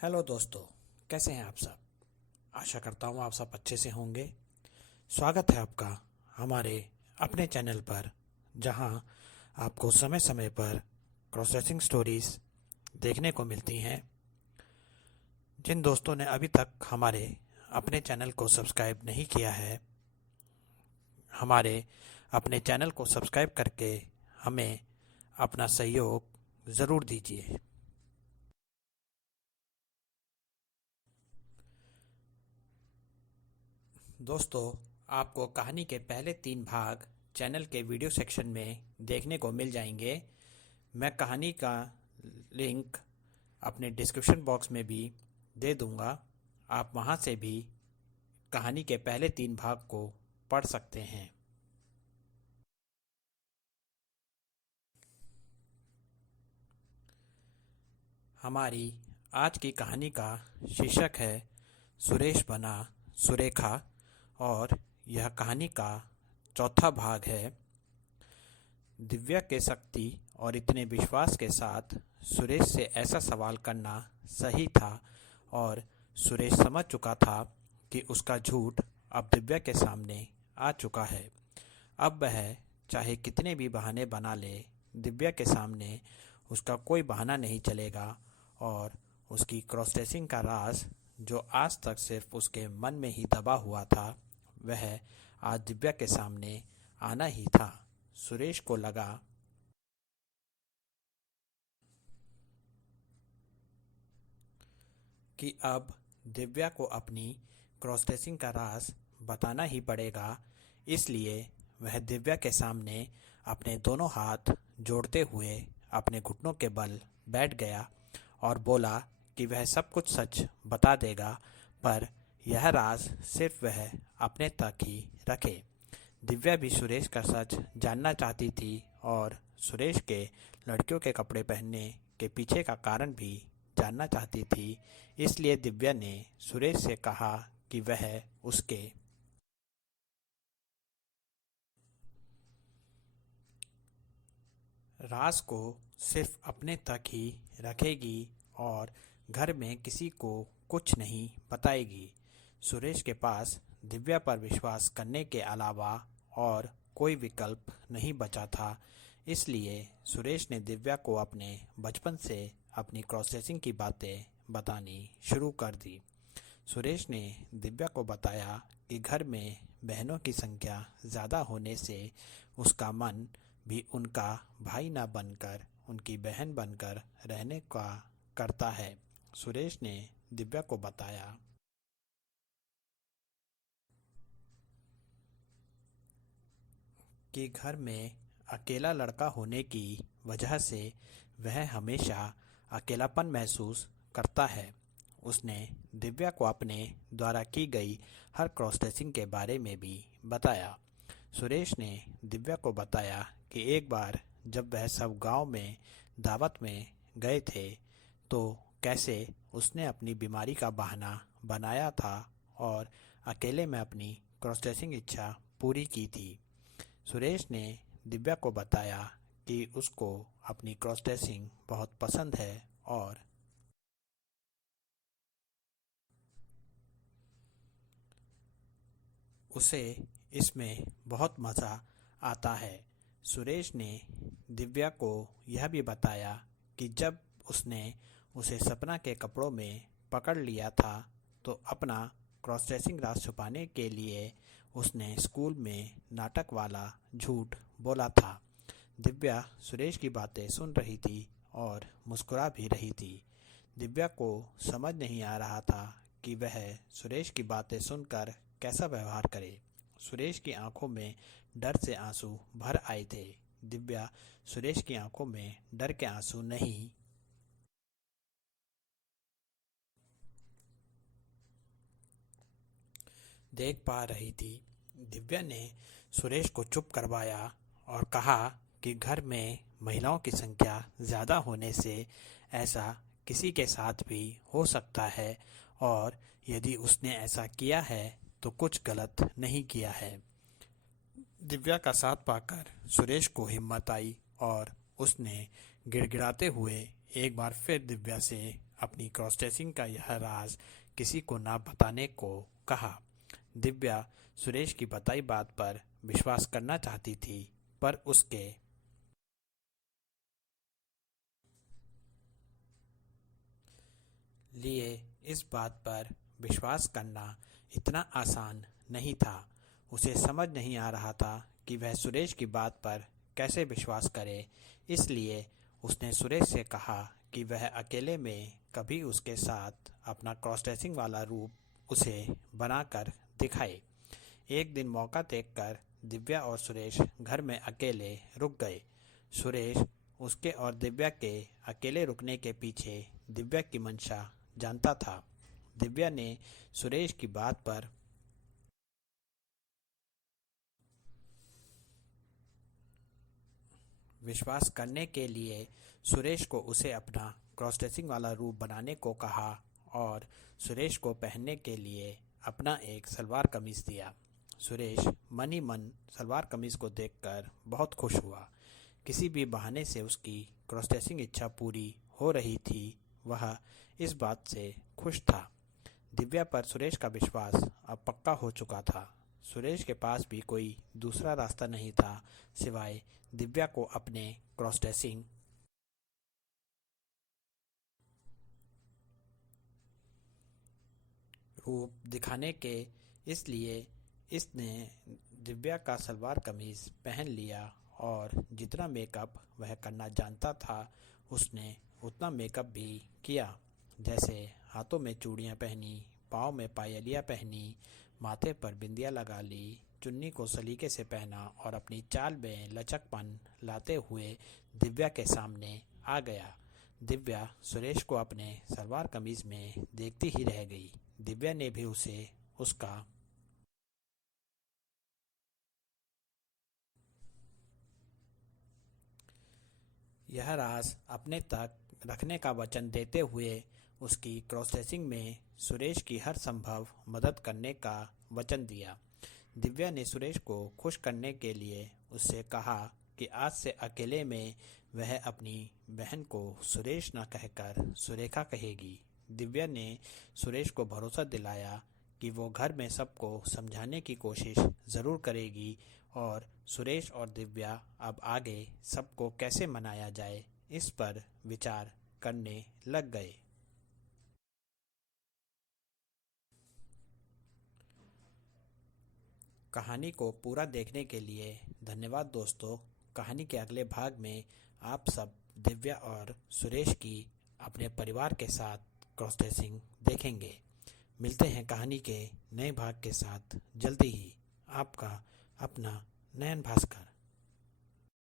Hello दोस्तों, कैसे हैं आप सब। आशा करता हूँ आप सब अच्छे से होंगे। स्वागत है आपका हमारे अपने चैनल पर, जहाँ आपको समय समय पर क्रॉसड्रेसिंग स्टोरीज देखने को मिलती हैं। जिन दोस्तों ने अभी तक हमारे अपने चैनल को सब्सक्राइब नहीं किया है, हमारे अपने चैनल को सब्सक्राइब करके हमें अपना सहयोग ज़रूर दीजिए। दोस्तों, आपको कहानी के पहले 3 भाग चैनल के वीडियो सेक्शन में देखने को मिल जाएंगे। मैं कहानी का लिंक अपने डिस्क्रिप्शन बॉक्स में भी दे दूंगा। आप वहां से भी कहानी के पहले 3 भाग को पढ़ सकते हैं। हमारी आज की कहानी का शीर्षक है सुरेश बना सुरेखा, और यह कहानी का चौथा भाग है। दिव्या के शक्ति और इतने विश्वास के साथ सुरेश से ऐसा सवाल करना सही था, और सुरेश समझ चुका था कि उसका झूठ अब दिव्या के सामने आ चुका है। अब वह चाहे कितने भी बहाने बना ले, दिव्या के सामने उसका कोई बहाना नहीं चलेगा, और उसकी क्रॉस ड्रेसिंग का राज, जो आज तक सिर्फ उसके मन में ही दबा हुआ था, वह आज दिव्या के सामने आना ही था। सुरेश को लगा कि अब दिव्या को अपनी क्रॉस ड्रेसिंग का राज बताना ही पड़ेगा। इसलिए वह दिव्या के सामने अपने दोनों हाथ जोड़ते हुए अपने घुटनों के बल बैठ गया और बोला कि वह सब कुछ सच बता देगा, पर यह राज सिर्फ वह अपने तक ही रखे। दिव्या भी सुरेश का सच जानना चाहती थी, और सुरेश के लड़कियों के कपड़े पहनने के पीछे का कारण भी जानना चाहती थी। इसलिए दिव्या ने सुरेश से कहा कि वह उसके राज को सिर्फ अपने तक ही रखेगी और घर में किसी को कुछ नहीं बताएगी। सुरेश के पास दिव्या पर विश्वास करने के अलावा और कोई विकल्प नहीं बचा था। इसलिए सुरेश ने दिव्या को अपने बचपन से अपनी क्रॉस ड्रेसिंग की बातें बतानी शुरू कर दी। सुरेश ने दिव्या को बताया कि घर में बहनों की संख्या ज़्यादा होने से उसका मन भी उनका भाई ना बनकर उनकी बहन बनकर रहने का करता है। सुरेश ने दिव्या को बताया कि घर में अकेला लड़का होने की वजह से वह हमेशा अकेलापन महसूस करता है। उसने दिव्या को अपने द्वारा की गई हर क्रॉस ड्रेसिंग के बारे में भी बताया। सुरेश ने दिव्या को बताया कि एक बार जब वह सब गांव में दावत में गए थे, तो कैसे उसने अपनी बीमारी का बहाना बनाया था और अकेले में अपनी क्रॉस ड्रेसिंग इच्छा पूरी की थी। सुरेश ने दिव्या को बताया कि उसको अपनी क्रॉस ड्रेसिंग बहुत पसंद है और उसे इसमें बहुत मज़ा आता है। सुरेश ने दिव्या को यह भी बताया कि जब उसने उसे सपना के कपड़ों में पकड़ लिया था, तो अपना क्रॉस ड्रेसिंग राज छुपाने के लिए उसने स्कूल में नाटक वाला झूठ बोला था। दिव्या सुरेश की बातें सुन रही थी और मुस्कुरा भी रही थी। दिव्या को समझ नहीं आ रहा था कि वह सुरेश की बातें सुनकर कैसा व्यवहार करे। सुरेश की आंखों में डर से आंसू भर आए थे। दिव्या सुरेश की आंखों में डर के आंसू नहीं देख पा रही थी। दिव्या ने सुरेश को चुप करवाया और कहा कि घर में महिलाओं की संख्या ज़्यादा होने से ऐसा किसी के साथ भी हो सकता है, और यदि उसने ऐसा किया है तो कुछ गलत नहीं किया है। दिव्या का साथ पाकर सुरेश को हिम्मत आई और उसने गिड़गिड़ाते हुए एक बार फिर दिव्या से अपनी क्रॉस ड्रेसिंग का यह राज किसी को ना बताने को कहा। दिव्या सुरेश की बताई बात पर विश्वास करना चाहती थी, पर उसके लिए इस बात पर विश्वास करना इतना आसान नहीं था। उसे समझ नहीं आ रहा था कि वह सुरेश की बात पर कैसे विश्वास करे, इसलिए उसने सुरेश से कहा कि वह अकेले में कभी उसके साथ अपना क्रॉस ड्रेसिंग वाला रूप उसे बनाकर दिखाए। एक दिन मौका देखकर दिव्या और सुरेश घर में अकेले रुक गए। सुरेश उसके और दिव्या के अकेले रुकने के पीछे दिव्या की मंशा जानता था। दिव्या ने सुरेश की बात पर विश्वास करने के लिए सुरेश को उसे अपना क्रॉस ड्रेसिंग वाला रूप बनाने को कहा और सुरेश को पहनने के लिए अपना एक सलवार कमीज दिया। सुरेश मन ही मन सलवार कमीज को देखकर बहुत खुश हुआ। किसी भी बहाने से उसकी क्रॉस ड्रेसिंग इच्छा पूरी हो रही थी। वह इस बात से खुश था। दिव्या पर सुरेश का विश्वास अब पक्का हो चुका था। सुरेश के पास भी कोई दूसरा रास्ता नहीं था सिवाय दिव्या को अपने क्रॉस ड्रेसिंग रूप दिखाने के। इसलिए इसने दिव्या का सलवार कमीज पहन लिया और जितना मेकअप वह करना जानता था उसने उतना मेकअप भी किया। जैसे हाथों में चूड़ियां पहनी, पाँव में पायलियां पहनी, माथे पर बिंदिया लगा ली, चुन्नी को सलीके से पहना और अपनी चाल में लचकपन लाते हुए दिव्या के सामने आ गया। दिव्या सुरेश को अपने सलवार कमीज में देखती ही रह गई। दिव्या ने भी उसे उसका यह राज अपने तक रखने का वचन देते हुए उसकी क्रॉस ड्रेसिंग में सुरेश की हर संभव मदद करने का वचन दिया। दिव्या ने सुरेश को खुश करने के लिए उससे कहा कि आज से अकेले में वह अपनी बहन को सुरेश न कहकर सुरेखा कहेगी। दिव्या ने सुरेश को भरोसा दिलाया कि वो घर में सबको समझाने की कोशिश ज़रूर करेगी और सुरेश और दिव्या अब आगे सबको कैसे मनाया जाए इस पर विचार करने लग गए। कहानी को पूरा देखने के लिए धन्यवाद दोस्तों। कहानी के अगले भाग में आप सब दिव्या और सुरेश की अपने परिवार के साथ क्रॉस ड्रेसिंग देखेंगे। मिलते हैं कहानी के नए भाग के साथ जल्दी ही। आपका अपना नयन भास्कर।